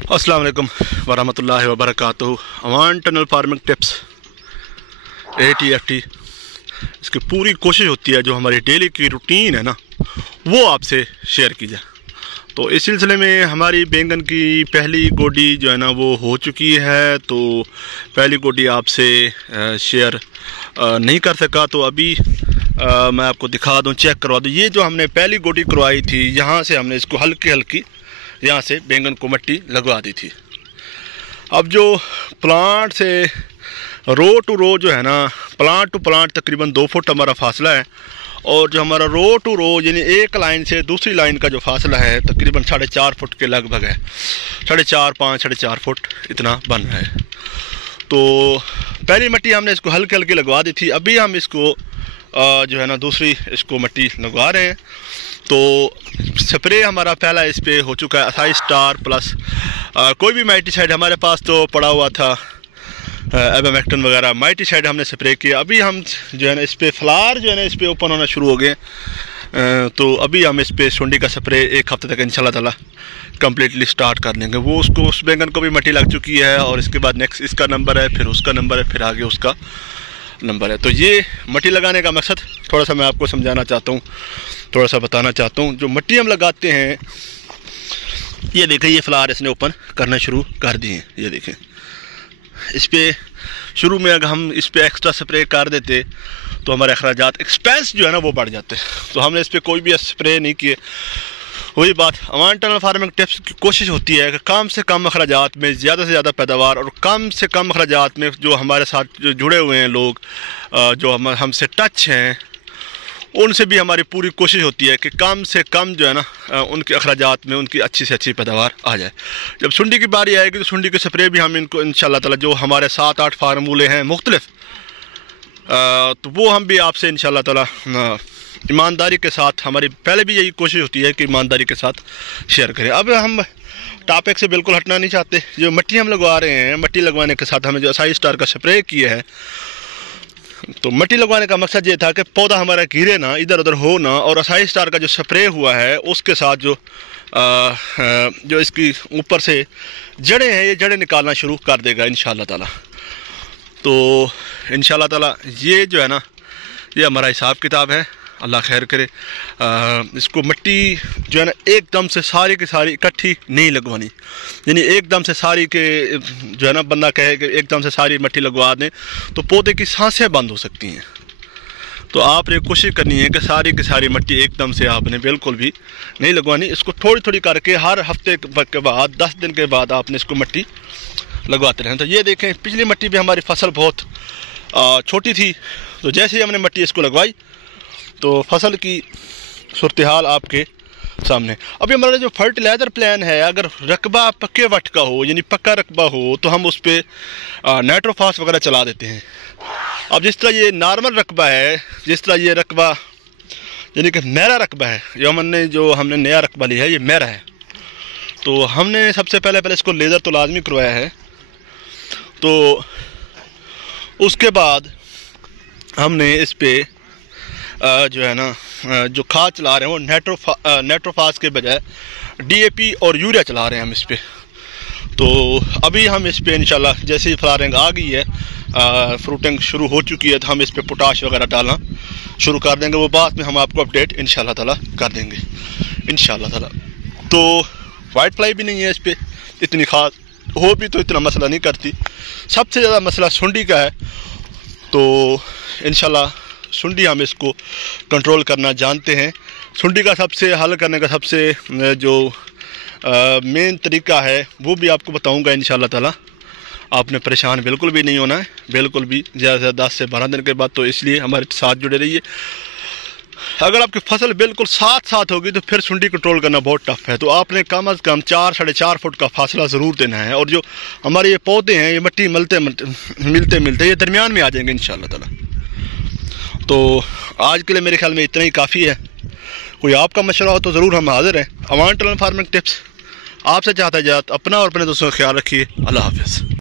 अस्सलाम वालेकुम वरहमतुल्लाहि वबरकातुहू। Awan tunnel farming tips ATFT, इसकी पूरी कोशिश होती है जो हमारी डेली की रूटीन है ना, वो आपसे शेयर की जाए। तो इस सिलसिले में हमारी बैंगन की पहली गोडी जो है ना वो हो चुकी है। तो पहली गोडी आपसे शेयर नहीं कर सका, तो अभी मैं आपको दिखा दूं, चेक करवा दूं। ये जो हमने पहली गोडी करवाई थी, यहाँ से हमने इसको हल्की हल्की यहाँ से बैंगन को मिट्टी लगवा दी थी। अब जो प्लांट से रो टू रो जो है ना, प्लांट टू प्लांट तकरीबन 2 फुट हमारा फासला है, और जो हमारा रो टू रो यानी एक लाइन से दूसरी लाइन का जो फासला है तकरीबन 4.5 फुट के लगभग है। 4.5 फुट इतना बन रहा है। तो पहली मिट्टी हमने इसको हल्की हल्की लगवा दी थी। अभी हम इसको जो है ना दूसरी इसको मिट्टी लगवा रहे हैं। तो स्प्रे हमारा पहला इस पर हो चुका है असाई स्टार प्लस कोई भी माइटीसाइड हमारे पास तो पड़ा हुआ था, एबामेक्टिन वगैरह माइटीसाइड हमने स्प्रे किया। अभी हम जो है ना इस पर फ्लावर जो है ना इस पर ओपन होना शुरू हो गए। तो अभी हम इस पर सुंडी का स्प्रे 1 हफ्ते तक इंशाल्लाह ताला कम्प्लीटली स्टार्ट कर लेंगे। वो उसको उस बैंगन को भी मिट्टी लग चुकी है, और इसके बाद नेक्स्ट इसका नंबर है, फिर उसका नंबर है, फिर आगे उसका नंबर है। तो ये मिट्टी लगाने का मकसद थोड़ा सा मैं आपको समझाना चाहता हूँ, थोड़ा सा बताना चाहता हूँ। जो मिट्टी हम लगाते हैं, ये देखें, ये फ्लावर इसने ओपन करना शुरू कर दिए हैं। ये देखें, इस पर शुरू में अगर हम इस पर एक्स्ट्रा स्प्रे कर देते तो हमारे अखराजात एक्सपेंस जो है ना वो बढ़ जाते। तो हमने इस पर कोई भी स्प्रे नहीं किए। वही बात, अवान टनल फार्मिंग टिप्स की कोशिश होती है कि कम से कम अखराजात में ज़्यादा से ज़्यादा पैदावार, और कम से कम अखराजात में जो हमारे साथ जो जुड़े हुए हैं लोग, जो हमसे टच हैं, उनसे भी हमारी पूरी कोशिश होती है कि कम से कम जो है ना उनके अखराजात में उनकी अच्छी से अच्छी पैदावार आ जाए। जब सुंडी की बारी आएगी तो सुंडी के स्प्रे भी हम इनको इंशाल्लाह ताला जो हमारे 7-8 फार्मूले हैं मुख्तलिफ, तो वो हम भी आपसे इंशाल्लाह ताला ईमानदारी के साथ, हमारी पहले भी यही कोशिश होती है कि ईमानदारी के साथ शेयर करें। अब हम टॉपिक से बिल्कुल हटना नहीं चाहते। जो मिट्टी हम लगवा रहे हैं, मिट्टी लगवाने के साथ हमें जो असाई स्टार का स्प्रे किया है, तो मिट्टी लगवाने का मकसद ये था कि पौधा हमारा गिरे ना, इधर उधर हो ना, और असाई स्टार का जो स्प्रे हुआ है उसके साथ जो इसकी ऊपर से जड़ें हैं, ये जड़ें निकालना शुरू कर देगा इंशाल्लाह ताला। तो इंशाल्लाह ताला ये जो है ना, ये हमारा हिसाब किताब है। अल्लाह खैर करे। इसको मिट्टी जो है ना एकदम से सारी की सारी इकट्ठी नहीं लगवानी, यानी एकदम से सारी के जो है ना बंदा कहे कि एकदम से सारी मिट्टी लगवा दें तो पौधे की सांसें बंद हो सकती हैं। तो आपने कोशिश करनी है कि सारी की सारी मिट्टी एकदम से आपने बिल्कुल भी नहीं लगवानी। इसको थोड़ी थोड़ी करके हर हफ्ते के बाद 10 दिन के बाद आपने इसको मिट्टी लगवाते रहें। तो ये देखें, पिछली मिट्टी भी हमारी फसल बहुत छोटी थी, तो जैसे ही हमने मिट्टी इसको लगवाई तो फसल की सूरत हाल आपके सामने। अभी हमारा जो फर्टिलाइज़र प्लान है, अगर रकबा पक्के वट का हो, यानी पक्का रकबा हो, तो हम उस पर नाइट्रोफास वगैरह चला देते हैं। अब जिस तरह ये नॉर्मल रकबा है, जिस तरह ये रकबा यानी कि मेरा रकबा है, जो हमने नया रकबा लिया है, ये मेरा है। तो हमने सबसे पहले इसको लेज़र तो लाजमी करवाया है। तो उसके बाद हमने इस पर जो है ना जो खाद चला रहे हैं वो नाइट्रोफास के बजाय DAP और यूरिया चला रहे हैं हम इस पर। तो अभी हम इस पर इंशाल्लाह जैसे ही फ्लावरिंग आ गई है, फ्रूटिंग शुरू हो चुकी है, तो हम इस पर पोटाश वगैरह डालना शुरू कर देंगे। वो बाद में हम आपको अपडेट इंशाल्लाह ताला कर देंगे इंशाल्लाह ताला। तो वाइट फ्लाई भी नहीं है इस पर, इतनी खाद हो भी तो इतना मसला नहीं करती। सबसे ज़्यादा मसला सुंडी का है। तो इंशाल्लाह सुंडी हम इसको कंट्रोल करना जानते हैं। सुंडी का सबसे हल करने का सबसे जो मेन तरीका है वो भी आपको बताऊंगा इंशाल्लाह ताला। आपने परेशान बिल्कुल भी नहीं होना है, बिल्कुल भी, ज़्यादा से ज़्यादा 10 से 12 दिन के बाद। तो इसलिए हमारे साथ जुड़े रहिए। अगर आपकी फसल बिल्कुल साथ होगी तो फिर सुंडी कंट्रोल करना बहुत टफ है। तो आपने कम अज़ कम 4-4.5 फुट का फासला ज़रूर देना है। और जो हमारे ये पौधे हैं, ये मिट्टी मिलते ये दरमियान में आ जाएंगे इंशाल्लाह ताला। तो आज के लिए मेरे ख्याल में इतना ही काफ़ी है। कोई आपका मशवरा हो तो ज़रूर हम हाज़िर हैं। अवान टनल फार्मिंग टिप्स आपसे चाहता है, अपना और अपने दोस्तों का ख्याल रखिए। अल्लाह हाफ़िज़।